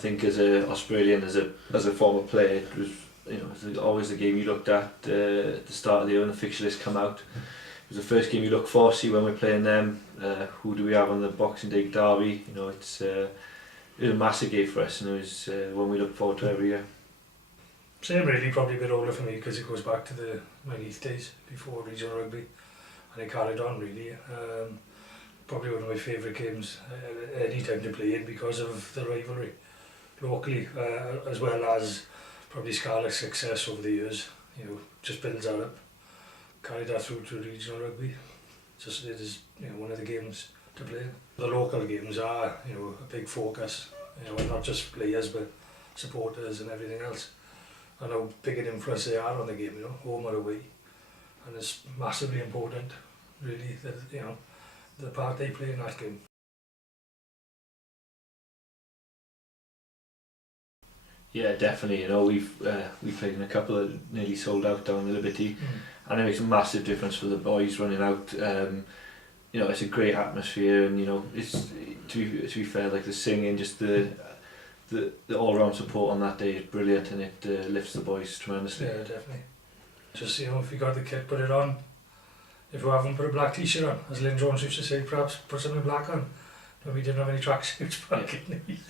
think as a Ospreylian, as a former player, it was, you know, it was always the game you looked at the start of the year when the fixture list come out. It was the first game you look for, see when we're playing them, who do we have on the Boxing Day derby. You know, it was a massive game for us, and it was one we look forward to every year. Same really, probably a bit older for me because it goes back to my youth days before regional rugby, and it carried on really. Probably one of my favourite games any time to play in because of the rivalry locally, as well as probably Scarlets' success over the years. You know, just builds that up, carried that through to regional rugby. Just it is, you know, one of the games to play. The local games are, you know, a big focus. You know, and not just players but supporters and everything else. And how big an influence they are on the game, you know, home or away. And it's massively important, really, that, you know, the part they play in that game. Yeah, definitely. You know, we've played in a couple that nearly sold out down the Liberty, and it makes a massive difference for the boys running out. You know, it's a great atmosphere, and you know, it's to be fair, like the singing, just the all-round support on that day is brilliant, and it lifts the boys tremendously. Yeah, definitely. Just, you know, if you got the kit, put it on. If you haven't, put a black t-shirt on. As Lynn Jones used to say, perhaps put something black on. But we didn't have any tracksuits back in the heat.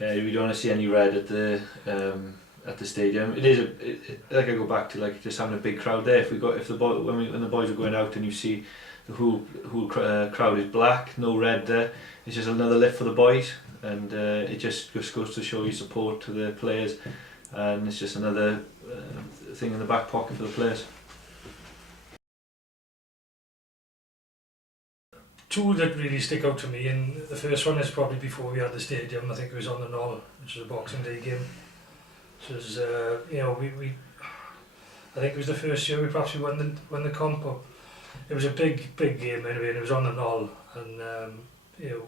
Yeah, we don't want to see any red at the stadium. It is like I go back to like just having a big crowd there. When the boys are going out and you see the whole crowd is black, no red there. It's just another lift for the boys, and it just goes to show your support to the players, and it's just another thing in the back pocket for the players. Two that really stick out to me, and the first one is probably before we had the stadium. I think it was on the Knoll, which was a Boxing Day game. So it was, you know, I think it was the first year we won the comp. But it was a big game anyway, and it was on the Knoll, and you know,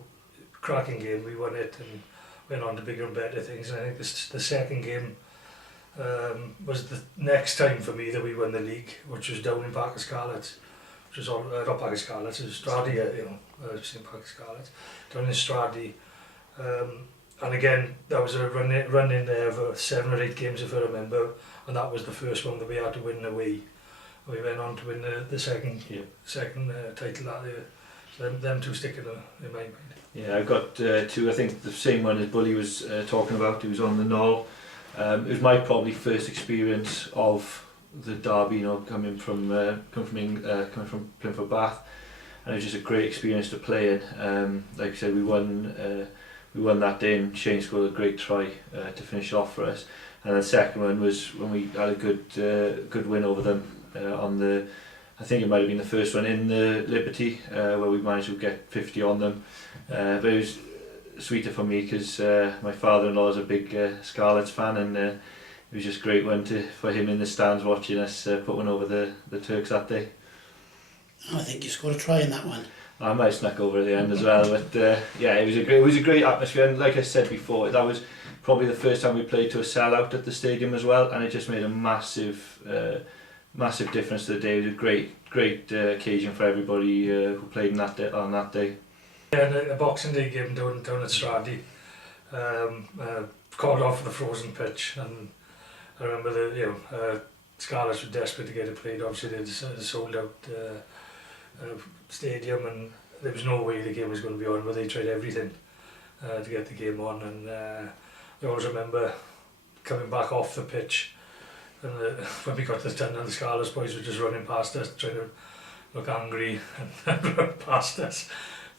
cracking game. We won it and went on to bigger and better things. And I think the second game was the next time for me that we won the league, which was down in Park of Scarlets. Which was not Park of Scarlets, it was Stradi, you know, just in Park of Scarlets, down in Stradi. And again, that was a run in there for 7 or 8 games if I remember, and that was the first one that we had to win away. We went on to win the second title that year. So them two stick in my mind. Yeah, I've got two. I think the same one as Bully was talking about. It was on the Knoll. It was my probably first experience of the derby, you know, coming from playing for Bath, and it was just a great experience to play in. Like I said, we won that day, and Shane scored a great try to finish off for us. And the second one was when we had a good win over them I think it might have been the first one in the Liberty, where we managed to get 50 on them. But it was sweeter for me because my father-in-law is a big Scarlets fan, and it was just great for him in the stands watching us put one over the Turks that day. I think you scored a try in that one. I might have snuck over at the end as well, but yeah, it was a great atmosphere, and like I said before, that was probably the first time we played to a sellout at the stadium as well, and it just made a massive difference to the day. It was a great occasion for everybody who played on that day. Yeah, and a Boxing Day game down at Stradi, called off the frozen pitch, and I remember Scarlets were desperate to get it played. Obviously they'd sold out stadium, and there was no way the game was going to be on, but they tried everything to get the game on. And I always remember coming back off the pitch, and when we got to the tunnel, the Scarlets boys were just running past us, trying to look angry and run past us,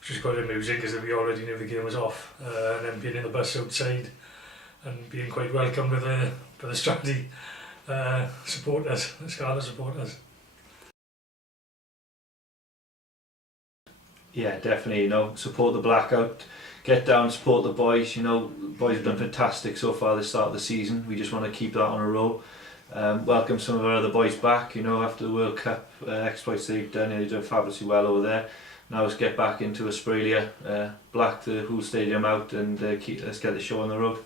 which was quite amusing because we already knew the game was off. And then being in the bus outside and being quite welcome with the Stradi supporters, the Scarlet supporters. Yeah, definitely, you know, support the blackout, get down, support the boys. You know, the boys have done fantastic so far this start of the season. We just want to keep that on a roll. Welcome some of our other boys back, you know, after the World Cup exploits they've done. They've done fabulously well over there. Now let's get back into Ospreylia, black the whole stadium out, and let's get the show on the road.